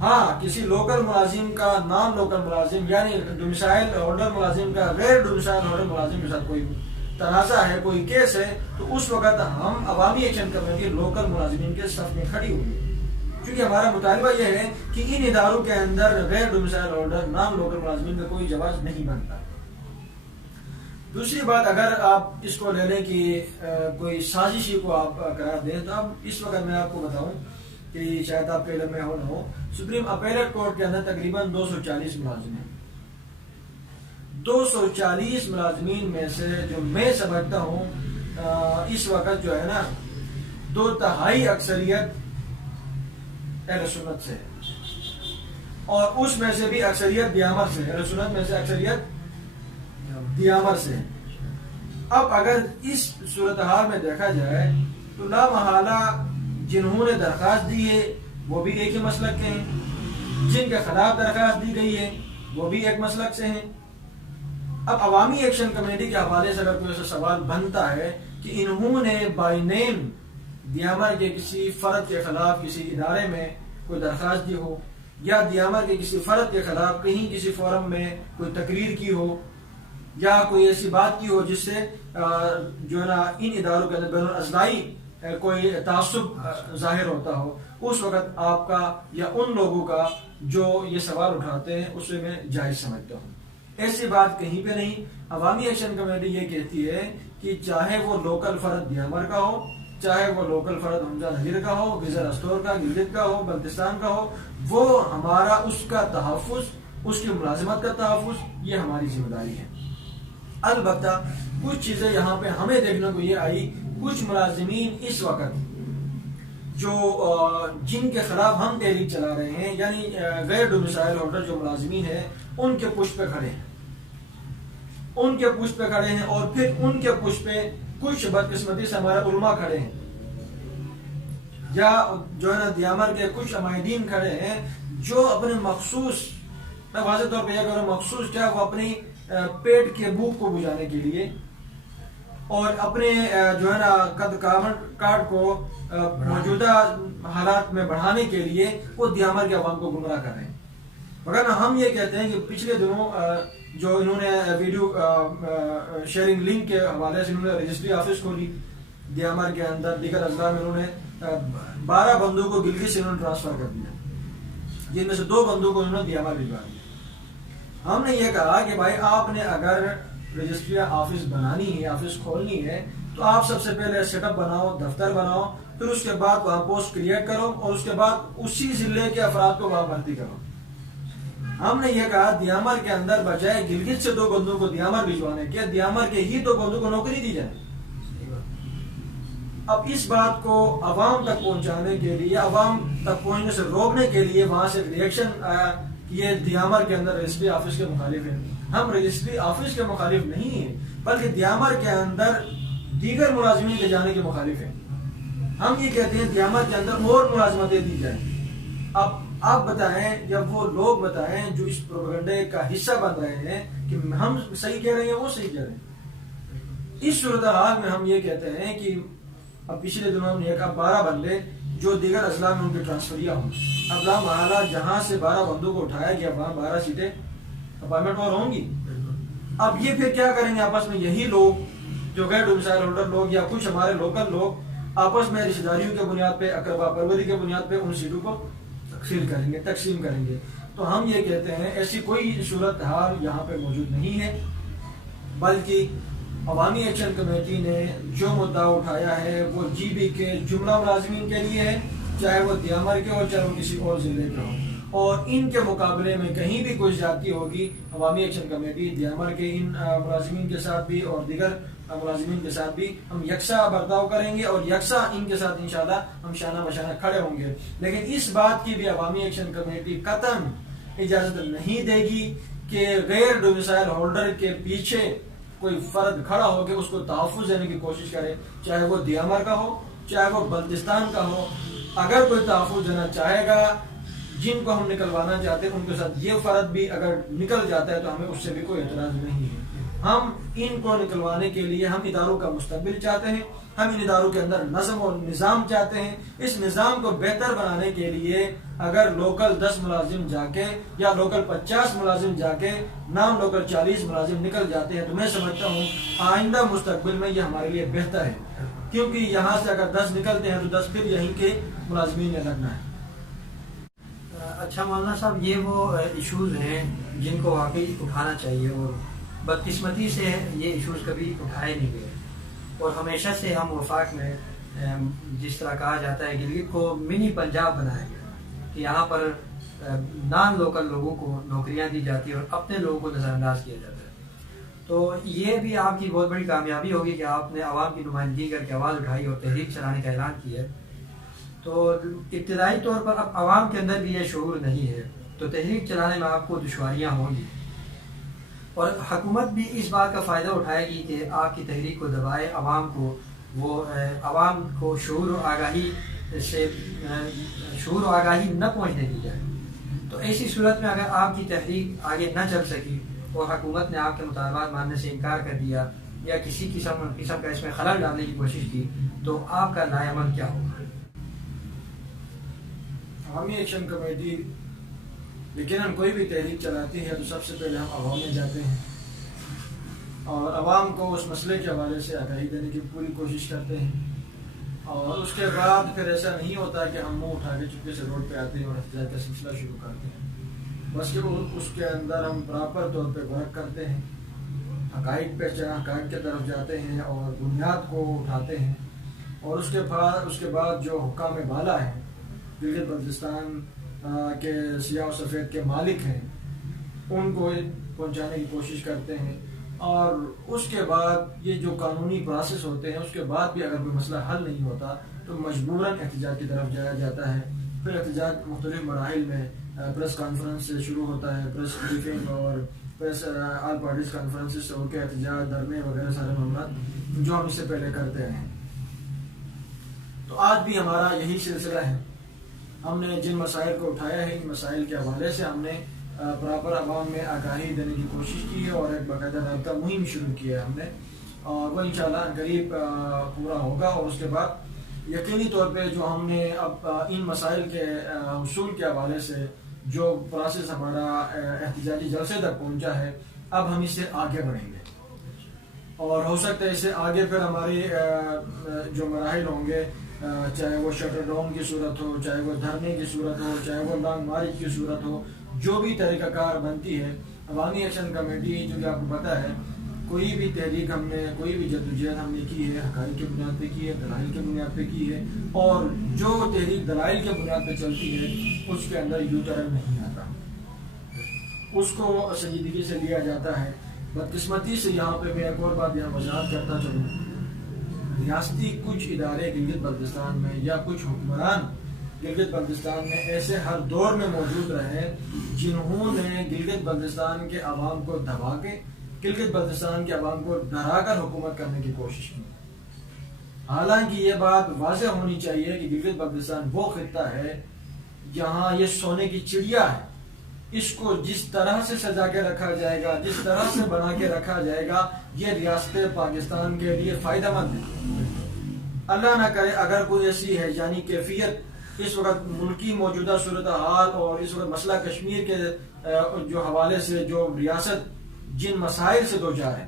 ہاں کسی لوکل ملازم کا نان لوکل ملازم یعنی ڈومیسائل ہولڈر ملازم کا غیر ڈومیسائل ہولڈر ملازم کے ساتھ کوئی تنازع ہے، کوئی کیس ہے، تو اس وقت ہم عوامی ایکشن کمیٹی لوکل ملازمین کے صف میں کھڑی ہوئی. کیونکہ ہمارا مطالبہ یہ ہے کہ ان اداروں کے اندر غیر ڈومیسائل ہولڈر نان لوکل ملازمین کا کوئی جواز نہیں بنتا. دوسری بات، اگر آپ اس کو لے لیں کہ کوئی سازشی کو آپ قرار دیں، تو اب اس وقت میں آپ کو بتاؤں کہ شاید آپ کے علم میں ہو نہ ہو، سپریم اپیلیٹ کورٹ کے اندر تقریباً 240 ملازم ہیں. 240 ملازمین میں سے جو میں سمجھتا ہوں اس وقت جو ہے نا 2/3 اکثریت اہل سنت سے، اور اس میں سے بھی اکثریت دیامر سے، اہل سنت میں سے اکثریت دیامر سے. اب اگر اس صورتحال میں دیکھا جائے تو لا محالہ جنہوں نے درخواست دی ہے وہ بھی ایک ہی مسلک کے ہیں، جن کے خلاف درخواست دی گئی ہے وہ بھی ایک مسلک سے ہیں۔ اب عوامی ایکشن کمیٹی کے حوالے سے اگر کوئی ایسا سوال بنتا ہے کہ انہوں نے بائی نیم دیامر کے کسی فرد کے خلاف کسی ادارے میں کوئی درخواست دی ہو، یا دیامر کے کسی فرد کے خلاف کہیں کسی فورم میں کوئی تقریر کی ہو، یا کوئی ایسی بات کی ہو جس سے جو ہے نا ان اداروں کے اندر بین الاضلاعی کوئی تعصب ظاہر ہوتا ہو، اس وقت آپ کا یا ان لوگوں کا جو یہ سوال اٹھاتے ہیں اسے میں جائز سمجھتا ہوں۔ ایسی بات کہیں پہ نہیں۔ عوامی ایکشن کمیٹی یہ کہتی ہے کہ چاہے وہ لوکل فرد دیامر کا ہو، چاہے وہ لوکل فرد حمزہ نذیر کا ہو، گزر استور کا، گلگت کا ہو، بلتستان کا ہو، وہ ہمارا اس کا تحفظ، اس کی ملازمت کا تحفظ یہ ہماری ذمہ داری ہے۔ البتہ کچھ چیزیں یہاں پہ ہمیں دیکھنے کو یہ آئی، کچھ ملازمین اس وقت جو جن کے خلاف ہم تحریک چلا رہے ہیں، یعنی غیر ڈومیسائل ہولڈر جو ملازمین ہیں، ان کے پشت پہ کھڑے ہیں، ان کے پشت پہ کھڑے ہیں، اور پھر ان کے پشت پہ کچھ بدقسمتی سے ہمارے علماء کھڑے ہیں، یا جو ہے نا دیامر کے کچھ عمائدین کھڑے ہیں جو اپنے مخصوص، میں واضح طور پہ یہ کہہ رہا ہوں مخصوص کیا، وہ اپنی پیٹ کے بھوک کو بجھانے کے لیے اور اپنے جو ہے نا قد کاٹ کو موجودہ حالات میں بڑھانے کے لیے وہ دیامر کے عوام کو گمراہ کر رہے ہیں۔ مگر ہم یہ کہتے ہیں کہ پچھلے دنوں جو انہوں نے ویڈیو شیئرنگ لنک کے حوالے سے انہوں نے رجسٹری آفس کھولی دیامر کے اندر، دیگر اضلاع میں انہوں نے 12 بندوں کو گلگت سے انہوں نے ٹرانسفر کر دیا، جن میں سے 2 بندوں کو انہوں نے دیامر بھجوا دیا۔ ہم نے یہ کہا کہ بھائی آپ نے اگر رجسٹری آفس بنانی ہے، آفس کھولنی ہے، تو آپ سب سے پہلے سیٹ اپ بناؤ، دفتر بناؤ، پھر اس کے بعد وہاں پوسٹ کریٹ کرو، اور اس کے بعد اسی ضلع کے افراد کو وہاں بھرتی کرو۔ ہم نے یہ کہا دیامر کے اندر بجائے گلگت سے 2 بندوں کو دیامر بھجوانے کے، دیامر کے ہی 2 بندوں کو نوکری دی جائے۔ اب اس بات کو عوام تک پہنچانے کے لیے، عوام تک پہنچنے سے روکنے کے لیے وہاں سے ریئیکشن آیا کہ یہ دیامر کے اندر رجسٹری آفس کے مخالف ہیں۔ ہم رجسٹری آفس کے مخالف نہیں ہیں، بلکہ دیامر کے اندر دیگر ملازمین کے جانے کے مخالف ہیں۔ ہم یہ کہتے ہیں دیامر کے اندر اور ملازمتیں دی جائیں۔ اب آپ بتائیں، جب وہ لوگ بتائیں جو اس پروپیگنڈے کا حصہ بن رہے ہیں کہ ہم صحیح کہہ رہے ہیں، وہ صحیح کہہ رہے ہیں۔ اس صورتحال میں ہم یہ کہتے ہیں کہ اب پچھلے دنوں ہم نے کہا 12 بندے جو دیگر اضلاع میں ان کی ٹرانسفریاں ہوں، اب لامحالہ جہاں سے 12 بندوں کو اٹھایا گیا وہاں 12 سیٹیں اپائنٹمنٹ اور ہوں گی۔ اب یہ پھر کیا کریں گے آپس میں، یہی لوگ جو غیر ڈومیسائل ہولڈر لوگ یا کچھ ہمارے لوکل لوگ آپس میں رشتہ داریوں کے بنیاد پہ، اقربا پروری کے بنیاد پہ ان سیٹوں کو تقسیم کریں گے۔ تو ہم یہ کہتے ہیں ایسی کوئی صورتحال یہاں پہ موجود نہیں ہے، بلکہ عوامی ایکشن کمیٹی نے جو مدعا اٹھایا ہے وہ جی بی کے جملہ ملازمین کے لیے ہے، چاہے وہ دیامر کے ہو چاہے وہ کسی اور ضلع کے ہو، اور ان کے مقابلے میں کہیں بھی کوئی زیادتی ہوگی عوامی ایکشن کمیٹی دیامر کے ان ملازمین کے ساتھ بھی اور دیگر ملازمین کے ساتھ بھی ہم یکساں برتاؤ کریں گے، اور یکساں ان کے ساتھ انشاءاللہ ہم شانہ بشانہ کھڑے ہوں گے۔ لیکن اس بات کی بھی عوامی ایکشن کمیٹی قطعاً اجازت نہیں دے گی کہ غیر ڈومیسائل ہولڈر کے پیچھے کوئی فرد کھڑا ہو کے اس کو تحفظ دینے کی کوشش کرے، چاہے وہ دیامر کا ہو چاہے وہ بلتستان کا ہو۔ اگر کوئی تحفظ دینا چاہے گا، جن کو ہم نکلوانا چاہتے ہیں ان کے ساتھ یہ فرد بھی اگر نکل جاتا ہے تو ہمیں اس سے بھی کوئی اعتراض نہیں ہے۔ ہم ان کو نکلوانے کے لیے ہم اداروں کا مستقبل چاہتے ہیں، ہم ان اداروں کے اندر نظم و نظام چاہتے ہیں۔ اس نظام کو بہتر بنانے کے لیے اگر لوکل 10 ملازم جا کے یا لوکل 50 ملازم جا کے نام لوکل 40 ملازم نکل جاتے ہیں تو میں سمجھتا ہوں آئندہ مستقبل میں یہ ہمارے لیے بہتر ہے، کیونکہ یہاں سے اگر 10 نکلتے ہیں تو 10 پھر یہیں کے ملازمین نے لگنا ہے۔ اچھا مولانا صاحب، یہ وہ ایشوز ہیں جن کو واقعی اٹھانا چاہیے، اور بدقسمتی سے یہ ایشوز کبھی اٹھائے نہیں گئے، اور ہمیشہ سے ہم وفاق میں جس طرح کہا جاتا ہے گلگت کو منی پنجاب بنایا گیا کہ یہاں پر نان لوکل لوگوں کو نوکریاں دی جاتی ہیں اور اپنے لوگوں کو نظر انداز کیا جاتا ہے۔ تو یہ بھی آپ کی بہت بڑی کامیابی ہوگی کہ آپ نے عوام کی نمائندگی کر کے آواز اٹھائی اور تحریک چلانے کا اعلان کیا ہے۔ تو ابتدائی طور پر اب عوام کے اندر بھی یہ شعور نہیں ہے، تو تحریک چلانے میں آپ کو دشواریاں ہوں گی، اور حکومت بھی اس بات کا فائدہ اٹھائے گی کہ آپ کی تحریک کو دبائے، عوام کو شعور و آگاہی اس سے شعور و آگاہی نہ پہنچنے دی جائے، تو ایسی صورت میں اگر آپ کی تحریک آگے نہ چل سکی اور حکومت نے آپ کے مطالبات ماننے سے انکار کر دیا یا کسی قسم کا اس میں خلل ڈالنے کی کوشش کی، تو آپ کا رائے عمل کیا ہوگا؟ عوامی ایکشن کمیٹی یقیناً کوئی بھی تحریک چلاتی ہے تو سب سے پہلے ہم عوام میں جاتے ہیں اور عوام کو اس مسئلے کے حوالے سے آگاہی دینے کی پوری کوشش کرتے ہیں، اور اس کے بعد پھر ایسا نہیں ہوتا کہ ہم منہ اٹھا کے چپکے سے روڈ پہ آتے ہیں اور احتجاج کا سلسلہ شروع کرتے ہیں، بس کہ اس کے اندر ہم پراپر طور پہ ورک کرتے ہیں، حقائق حقائق کی طرف جاتے ہیں اور بنیاد کو اٹھاتے ہیں، اور اس کے بعد جو حکام بالا ہیں، گلگت بلتستان کے سیاہ و سفید کے مالک ہیں، ان کو پہنچانے کی کوشش کرتے ہیں، اور اس کے بعد یہ جو قانونی پروسیس ہوتے ہیں اس کے بعد بھی اگر کوئی مسئلہ حل نہیں ہوتا تو مجبوراً احتجاج کی طرف جایا جاتا ہے۔ پھر احتجاج مختلف مراحل میں پریس کانفرنس سے شروع ہوتا ہے، پریس بریفنگ اور پریس آل پارٹیز کانفرنس سے ہو کے احتجاج، دھرنے وغیرہ سارے معاملات جو ہم اس سے پہلے کرتے ہیں۔ تو آج بھی ہمارا یہی سلسلہ ہے، ہم نے جن مسائل کو اٹھایا ہے ان مسائل کے حوالے سے ہم نے پراپر عوام میں آگاہی دینے کی کوشش کی ہے اور ایک باقاعدہ رابطہ مہم شروع کی ہے ہم نے، اور وہ انشاءاللہ قریب پورا ہوگا، اور اس کے بعد یقینی طور پہ جو ہم نے اب ان مسائل کے حصول کے حوالے سے جو پروسیس ہمارا احتجاجی جلسے تک پہنچا ہے، اب ہم اس سے آگے بڑھیں گے، اور ہو سکتا ہے اس سے آگے پھر ہماری جو مراحل ہوں گے، چاہے وہ شٹر ڈاؤن کی صورت ہو، چاہے وہ دھرنے کی صورت ہو، چاہے وہ لانگ مارچ کی صورت ہو، جو بھی طریقہ کار بنتی ہے، عوامی ایکشن کمیٹی جو کہ آپ کو پتہ ہے کوئی بھی تحریک ہم نے، کوئی بھی جدوجہد ہم نے کی ہے حقائق کی بنیاد پہ کی ہے، دلائل کی بنیاد پہ کی ہے، اور جو تحریک دلائل کی بنیاد پہ چلتی ہے اس کے اندر یو ٹرن نہیں آتا، اس کو سنجیدگی سے لیا جاتا ہے۔ بدقسمتی سے یہاں پہ میں ایک اور بات یہاں وضاحت کرتا چلوں، ریاستی کچھ ادارے گلگت بلتستان میں یا کچھ حکمران گلگت بلتستان میں ایسے ہر دور میں موجود رہے جنہوں نے گلگت بلتستان کے عوام کو دبا کے، گلگت بلتستان کے عوام کو ڈرا کر حکومت کرنے کی کوشش کی۔ حالانکہ یہ بات واضح ہونی چاہیے کہ گلگت بلتستان وہ خطہ ہے جہاں یہ سونے کی چڑیا ہے، اس کو جس طرح سے سجا کے رکھا جائے گا، جس طرح سے بنا کے رکھا جائے گا، یہ ریاست پاکستان کے لیے فائدہ مند ہے۔ اللہ نہ کرے اگر کوئی ایسی ہے یعنی کیفیت اس وقت ملکی موجودہ صورتحال اور اس وقت مسئلہ کشمیر کے جو حوالے سے جو ریاست جن مسائل سے دوچار ہے،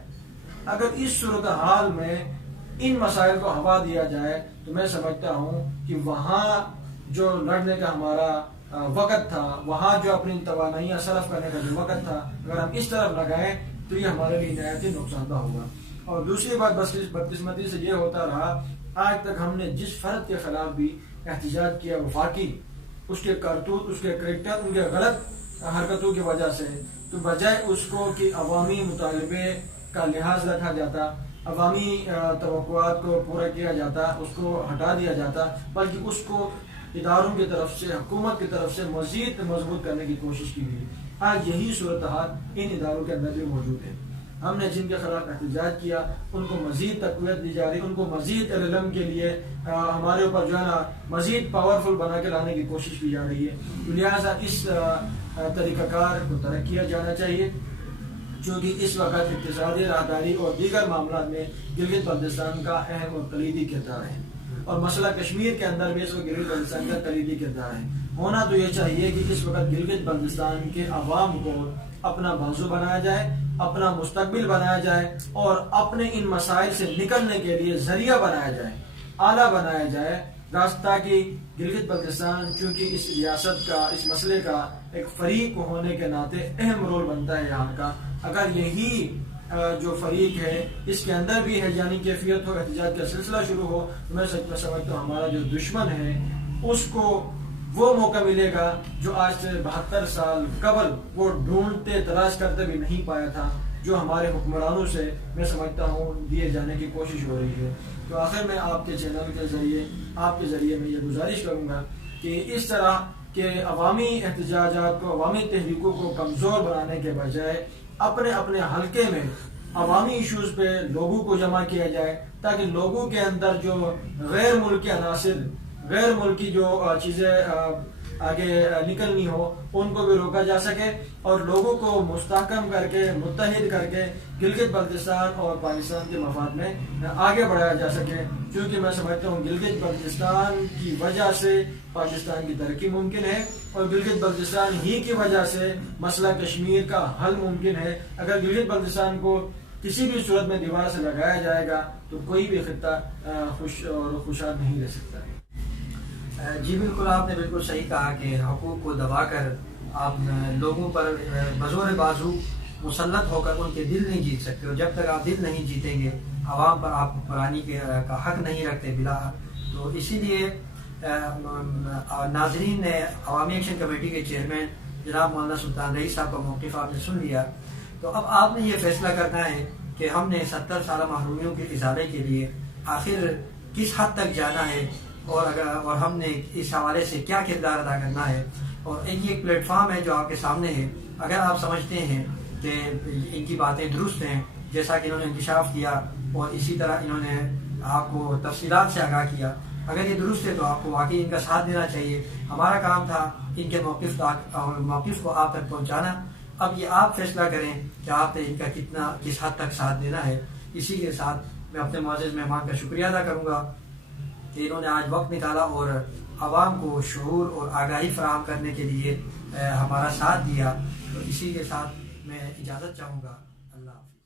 اگر اس صورتحال میں ان مسائل کو ہوا دیا جائے تو میں سمجھتا ہوں کہ وہاں جو لڑنے کا ہمارا وقت تھا، وہاں جو اپنی توانائیاں صرف کرنے کا جو وقت تھا، اگر ہم اس طرف لگائیں تو یہ ہمارے لیے نہایت ہی نقصان دہ ہوگا۔ اور دوسری بات بدقسمتی سے یہ ہوتا رہا، آج تک ہم نے جس فرد کے خلاف بھی احتجاج کیا وفاقی، اس کے کرتوت، اس کے کریکٹر، ان کے غلط حرکتوں کی وجہ سے، تو بجائے اس کو کہ عوامی مطالبے کا لحاظ رکھا جاتا، عوامی توقعات کو پورا کیا جاتا، اس کو ہٹا دیا جاتا، بلکہ اس کو اداروں کی طرف سے، حکومت کی طرف سے مزید مضبوط کرنے کی کوشش کی گئی۔ آج یہی صورتحال ان اداروں کے اندر بھی موجود ہے۔ ہم نے جن کے خلاف احتجاج کیا ان کو مزید تقویت دی جا رہی، ان کو مزید علم کے لیے ہمارے اوپر جو ہے نا مزید پاورفل بنا کے لانے کی کوشش کی جا رہی ہے۔ لہٰذا اس طریقہ کار کو ترک کیا جانا چاہیے، چونکہ اس وقت اقتصادی راہداری اور دیگر معاملات میں گلگت بلتستان کا اہم اور کلیدی کردار ہے، اور مسئلہ کشمیر کے اندر بھی اس وقت گلگت بلتستان کا کلیدی کردار ہے۔ ہونا تو یہ چاہیے کہ اس وقت گلگت بلتستان کے عوام کو اپنا بازو بنایا جائے، اپنا مستقبل بنایا جائے، اور اپنے ان مسائل سے نکلنے کے لیے ذریعہ بنایا جائے، آلہ بنایا جائے، راستہ کہ گلگت بلتستان چونکہ اس ریاست کا، اس مسئلے کا ایک فریق ہونے کے ناطے اہم رول بنتا ہے یہاں کا۔ اگر یہی جو فریق ہے اس کے اندر بھی ہے یعنی کیفیت ہو، احتجاج کا سلسلہ شروع ہو، تو میں سمجھتا ہوں ہمارا جو دشمن ہے اس کو وہ موقع ملے گا جو آج سے 72 سال قبل وہ ڈھونڈتے تلاش کرتے بھی نہیں پایا تھا، جو ہمارے حکمرانوں سے میں سمجھتا ہوں دیے جانے کی کوشش ہو رہی ہے۔ تو آخر میں آپ کے چینل کے ذریعے، آپ کے ذریعے میں یہ گزارش کروں گا کہ اس طرح کے عوامی احتجاجات کو، عوامی تحریکوں کو کمزور بنانے کے بجائے اپنے اپنے حلقے میں عوامی ایشوز پہ لوگوں کو جمع کیا جائے، تاکہ لوگوں کے اندر جو غیر ملکی عناصر غیر ملکی جو چیزیں آگے نکلنی ہو ان کو بھی روکا جا سکے اور لوگوں کو مستحکم کر کے متحد کر کے گلگت بلتستان اور پاکستان کے مفاد میں آگے بڑھایا جا سکے، کیونکہ میں سمجھتا ہوں گلگت بلتستان کی وجہ سے پاکستان کی ترقی ممکن ہے اور گلگت بلتستان ہی کی وجہ سے مسئلہ کشمیر کا حل ممکن ہے۔ اگر گلگت بلتستان کو کسی بھی صورت میں دیوار سے لگایا جائے گا تو کوئی بھی خطہ خوش اور خوشحال نہیں رہ سکتا ہے۔ جی بالکل، آپ نے بالکل صحیح کہا کہ حقوق کو دبا کر آپ لوگوں پر بزور بازو مسلط ہو کر ان کے دل نہیں جیت سکتے، اور جب تک آپ دل نہیں جیتیں گے عوام پر آپ حکمرانی کا حق نہیں رکھتے بلا۔ تو اسی لیے ناظرین نے عوامی ایکشن کمیٹی کے چیئرمین جناب مولانا سلطان رئیس صاحب کا موقف آپ نے سن لیا، تو اب آپ نے یہ فیصلہ کرنا ہے کہ ہم نے 70 سالہ محرومیوں کے ازالے کے لیے آخر کس حد تک جانا ہے، اور ہم نے اس حوالے سے کیا کردار ادا کرنا ہے۔ اور ایک پلیٹ فارم ہے جو آپ کے سامنے ہے، اگر آپ سمجھتے ہیں کہ ان کی باتیں درست ہیں، جیسا کہ انہوں نے انکشاف کیا اور اسی طرح انہوں نے آپ کو تفصیلات سے آگاہ کیا، اگر یہ درست ہے تو آپ کو واقعی ان کا ساتھ دینا چاہیے۔ ہمارا کام تھا ان کے موقف کو آپ تک پہنچانا، اب یہ آپ فیصلہ کریں کہ آپ نے ان کا کس حد تک ساتھ دینا ہے۔ اسی کے ساتھ میں اپنے معزز مہمان کا شکریہ ادا کروں گا کہ انہوں نے آج وقت نکالا اور عوام کو شعور اور آگاہی فراہم کرنے کے لیے ہمارا ساتھ دیا۔ تو اسی کے ساتھ میں اجازت چاہوں گا، اللہ حافظ۔